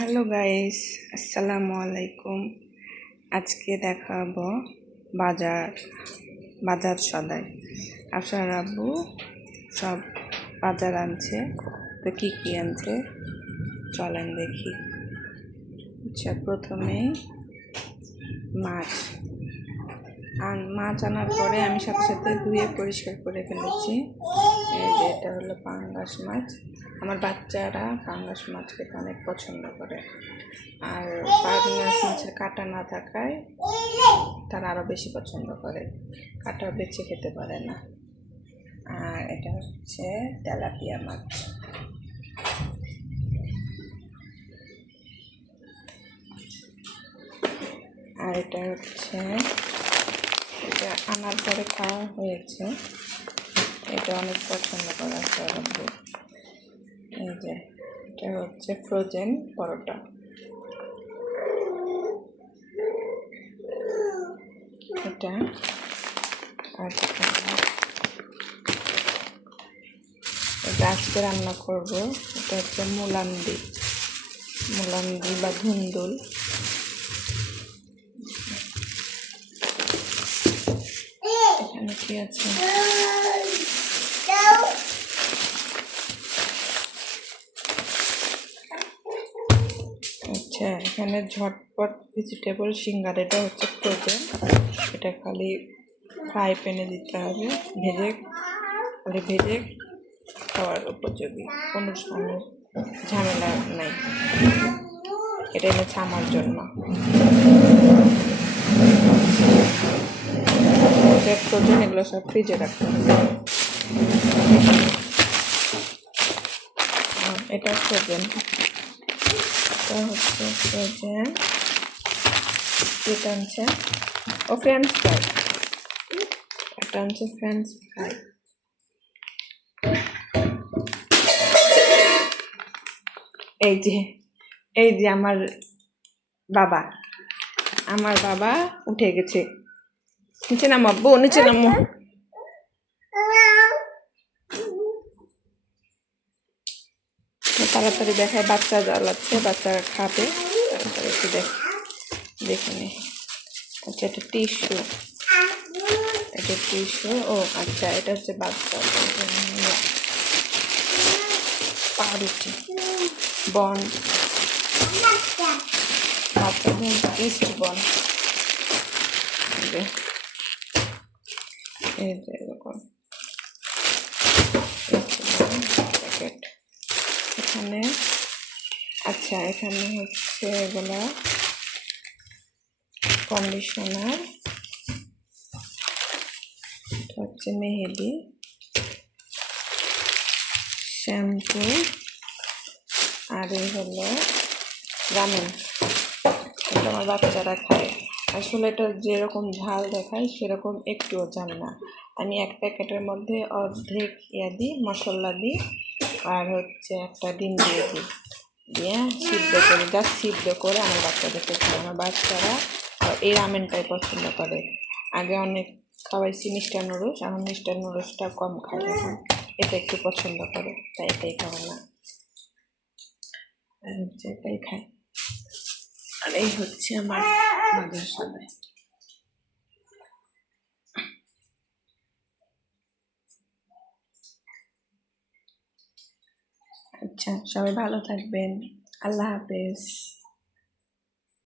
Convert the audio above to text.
Hello guys, আসসালামু আলাইকুম। আজকে দেখাবো বাজার বাজার সদাই। আফসার আব্বু সব বাজার আনছে, তো কি কি আনছে চলেন দেখি। আচ্ছা, প্রথমেই মাছ আনার পরে আমি সাথে সাথে ধুয়ে পরিষ্কার করে ফেলেছি। এই যে এটা হলো পাঙ্গাস মাছ। আমার বাচ্চারা পাঙ্গাস মাছ খেতে অনেক পছন্দ করে, আর পাঙ্গাস মাছের কাঁটা না থাকায় তারা আরও বেশি পছন্দ করে, কাঁটা বেছে খেতে পারে না। আর এটা হচ্ছে তেলাপিয়া মাছ। আর এটা হচ্ছে, এটা আনার পরে খাওয়া হয়েছে, এটা অনেক পছন্দ করা সবাই। এই যে এটা হচ্ছে ফ্রোজেন পরোটা। এটা এটা আজকে রান্না করব। এটা হচ্ছে মুলান্দি বা ধুন্দুল। এখানে কি আছে? আচ্ছা, এখানে ঝটপট ভেজিটেবল সিঙ্গার। এটা হচ্ছে ফ্রোজেন, এটা খালি ফ্রাই প্যানে দিতে হবে, ভেজে খাওয়ার উপযোগী, কোনো ঝামেলা নাই। এটা এনেছে আমার জন্য। ফ্রোজেন এগুলো সব ফ্রিজে রাখতে হবে। এটা ফ্রোজেন, এটা হচ্ছে ফ্রোজেন। এটা আনছে ফ্রেঞ্চ ফ্রাই, এটা আনছে ফ্রেঞ্চ ফ্রাই। এই যে আমার বাবা উঠে গেছে। নিচে নামো আব্বু, নিচে নামো। তাড়াতাড়ি দেখায়, বাচ্চা জ্বালাচ্ছে, বাচ্চা খাবে, তাড়াতাড়ি একটু দেখে নে। আচ্ছা, এটা টিস্যু, ও আচ্ছা, এটা হচ্ছে বাচ্চা পাউরুটি বন্ড, ইস্ট বন্ড। এই যে এরকম প্যাকেট এখানে। আচ্ছা, এখানে হচ্ছে এগুলা কন্ডিশনার, এটা হচ্ছে মেহেদি, শ্যাম্পু, আর এই হলো রামেন। এটা আমার বাচ্চারা খায়। আসলে এটা যেরকম ঝাল দেখায় সেরকম একটুও ঝাল না। আমি এক প্যাকেটের মধ্যে অর্ধেক দিই, মশলা দিই, আর হচ্ছে একটা ডিম দিয়ে সিদ্ধ করি, জাস্ট সিদ্ধ করে আমার বাচ্চাদেরকে খাই। আমার বাচ্চারা এই রামেনটাই পছন্দ করে। আগে অনেক খাওয়াইছি মিস্টার নুডলস, এখন মিস্টার নুডলসটা কম খাই, এখন এটা একটু পছন্দ করে, তাই এটাই খাওয়া না, এটাই খাই। আর এই হচ্ছে আমার বাজার সদাই। আচ্ছা, সবাই ভালো থাকবেন, আল্লাহ হাফেজ।